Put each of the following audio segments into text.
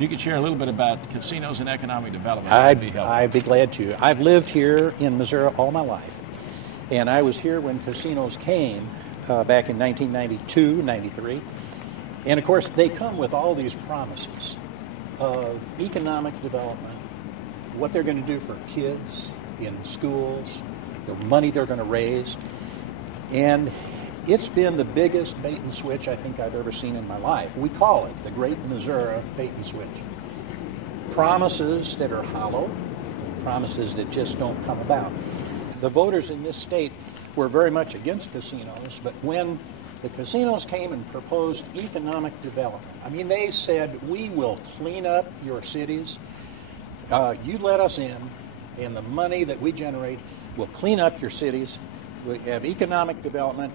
If you could share a little bit about casinos and economic development, that would be helpful. I'd be glad to. I've lived here in Missouri all my life, and I was here when casinos came back in 1992, 93. And of course, they come with all these promises of economic development, what they're going to do for kids in schools, the money they're going to raise. And it's been the biggest bait and switch I think I've ever seen in my life. We call it the Great Missouri Bait and Switch. Promises that are hollow, promises that just don't come about. The voters in this state were very much against casinos, but when the casinos came and proposed economic development, I mean, they said, we will clean up your cities. You let us in, and the money that we generate will clean up your cities. We have economic development.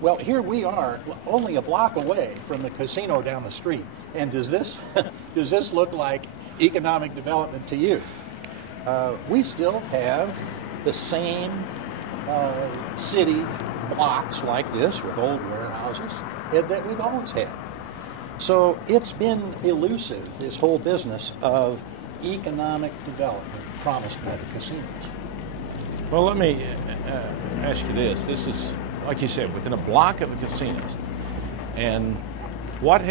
Well, here we are, only a block away from the casino down the street. And does this look like economic development to you? We still have the same city blocks like this with old warehouses that we've always had. So it's been elusive, this whole business of economic development promised by the casinos. Well, let me ask you this. This is, like you said, within a block of the casinos. And what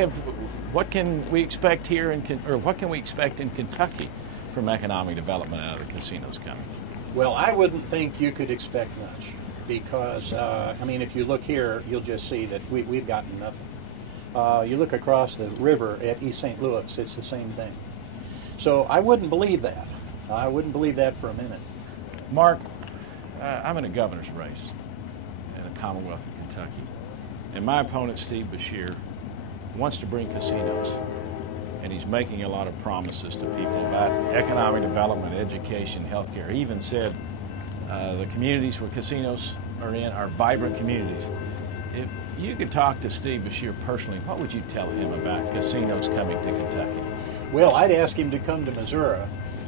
can we expect here what can we expect in Kentucky from economic development out of the casinos coming? Well, I wouldn't think you could expect much because, I mean, if you look here, you'll just see that we've gotten nothing. You look across the river at East St. Louis, it's the same thing. So I wouldn't believe that. I wouldn't believe that for a minute. Mark, I'm in a governor's race in the Commonwealth of Kentucky, and my opponent, Steve Beshear, wants to bring casinos, and he's making a lot of promises to people about economic development, education, healthcare. He even said the communities where casinos are in are vibrant communities. If you could talk to Steve Beshear personally, what would you tell him about casinos coming to Kentucky? Well, I'd ask him to come to Missouri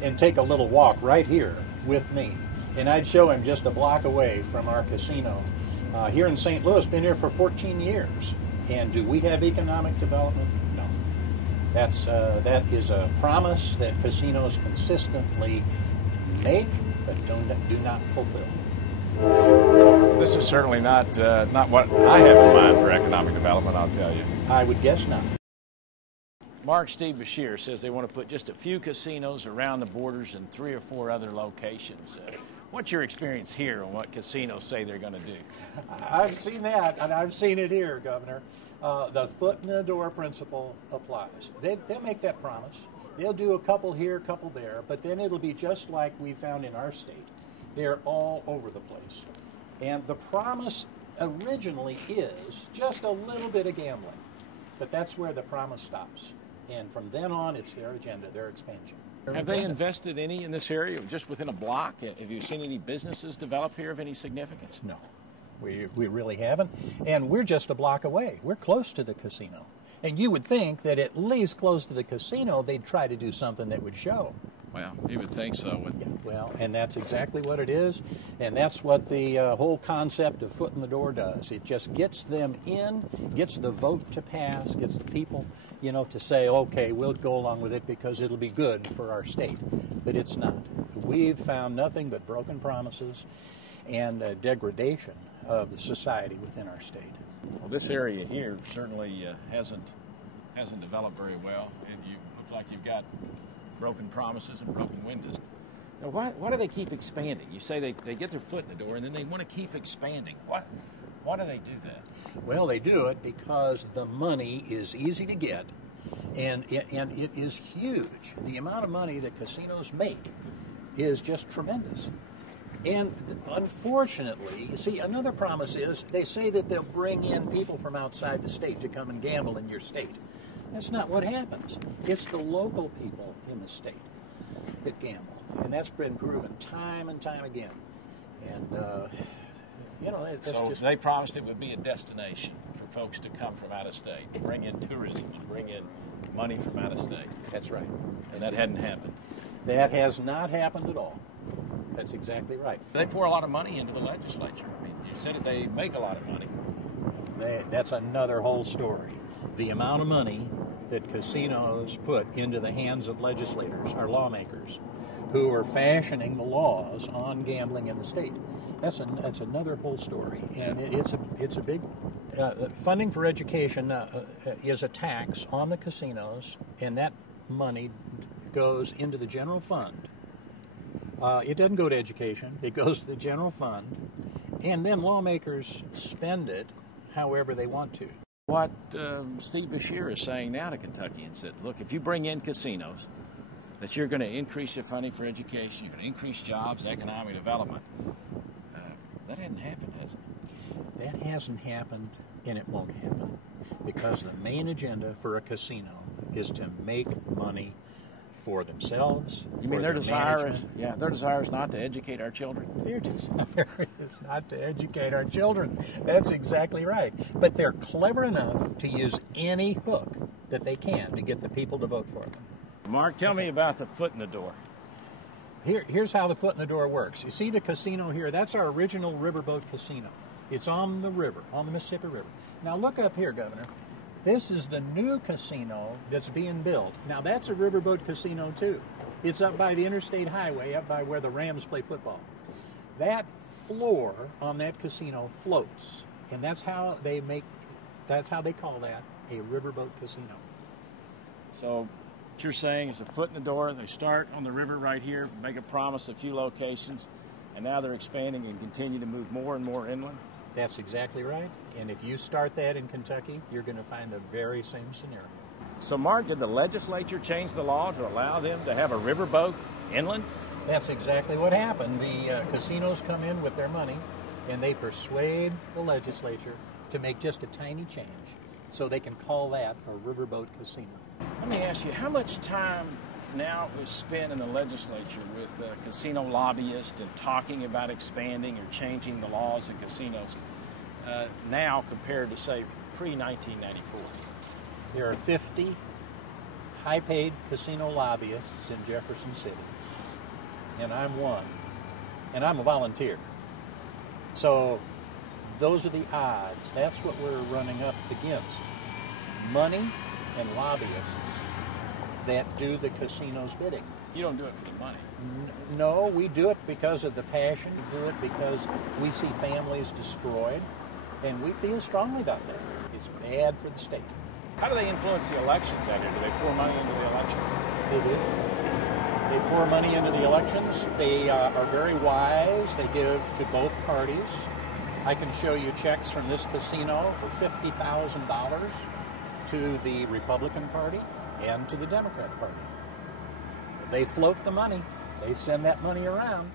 and take a little walk right here with me. And I'd show him just a block away from our casino. Here in St. Louis, been here for 14 years. And do we have economic development? No. That is a promise that casinos consistently make but do not fulfill. This is certainly not what I have in mind for economic development, I'll tell you. I would guess not. Mark, Steve Beshear says they want to put just a few casinos around the borders and 3 or 4 other locations. What's your experience here on what casinos say they're going to do? I've seen that, and I've seen it here, Governor. The foot-in-the-door principle applies. They'll make that promise. They'll do a couple here, a couple there, but then it'll be just like we found in our state. They're all over the place. And the promise originally is just a little bit of gambling, but that's where the promise stops. And from then on, it's their agenda, their expansion. Have they invested any in this area, just within a block? Have you seen any businesses develop here of any significance? No, we really haven't. And we're just a block away. We're close to the casino. And you would think that at least close to the casino, they'd try to do something that would show. Well, you would think so. Yeah, well, and that's exactly what it is. And that's what the whole concept of foot in the door does. It just gets them in, gets the vote to pass, gets the people, to say, okay, we'll go along with it because it'll be good for our state. But it's not. We've found nothing but broken promises and degradation of the society within our state. Well, this area here certainly hasn't developed very well, and you look like you've got broken promises and broken windows. Now, why do they keep expanding? You say they get their foot in the door, and then they want to keep expanding. Why do they do that? Well, they do it because the money is easy to get, and it is huge. The amount of money that casinos make is just tremendous. And unfortunately, you see, another promise is they say that they'll bring in people from outside the state to come and gamble in your state. That's not what happens. It's the local people in the state that gamble. And that's been proven time and time again. And, that's so just... they promised it would be a destination for folks to come from out of state, to bring in tourism and bring in money from out of state. That's right. And that hadn't happened. That has not happened at all. That's exactly right. They pour a lot of money into the legislature. I mean, you said that they make a lot of money. That's another whole story. The amount of money that casinos put into the hands of legislators, our lawmakers, who are fashioning the laws on gambling in the state. That's another whole story, and it's a big funding for education is a tax on the casinos, and that money goes into the general fund. It doesn't go to education; it goes to the general fund, and then lawmakers spend it however they want to. What Steve Beshear is saying now to Kentuckians that, look, if you bring in casinos, that you're going to increase your funding for education, you're going to increase jobs, economic development. That hasn't happened, has it? That hasn't happened, and it won't happen, because the main agenda for a casino is to make money for themselves. You mean their desire is, their desire is not to educate our children? Their desire is not to educate our children. That's exactly right. But they're clever enough to use any hook that they can to get the people to vote for them. Mark, tell me about the foot in the door. Here's how the foot in the door works. You see the casino here? That's our original riverboat casino. It's on the river, on the Mississippi River. Now look up here, Governor. This is the new casino that's being built. Now that's a riverboat casino too. It's up by the interstate highway, up by where the Rams play football. That floor on that casino floats, and that's how they call that a riverboat casino. So what you're saying is a foot in the door. They start on the river right here, make a promise a few locations, and now they're expanding and continue to move more and more inland? That's exactly right. And if you start that in Kentucky, you're going to find the very same scenario. So, Mark, did the legislature change the law to allow them to have a riverboat inland? That's exactly what happened. The casinos come in with their money, and they persuade the legislature to make just a tiny change so they can call that a riverboat casino. Let me ask you, how much time now is spent in the legislature with casino lobbyists and talking about expanding or changing the laws of casinos now compared to, say, pre-1994? There are 50 high-paid casino lobbyists in Jefferson City, and I'm one, and I'm a volunteer. So those are the odds. That's what we're running up against. Money and lobbyists that do the casino's bidding. You don't do it for the money. No, we do it because of the passion. We do it because we see families destroyed, and we feel strongly about that. It's bad for the state. How do they influence the elections out here? Do they pour money into the elections? They do. They pour money into the elections. They are very wise. They give to both parties. I can show you checks from this casino for $50,000 to the Republican Party and to the Democrat Party. They float the money. They send that money around.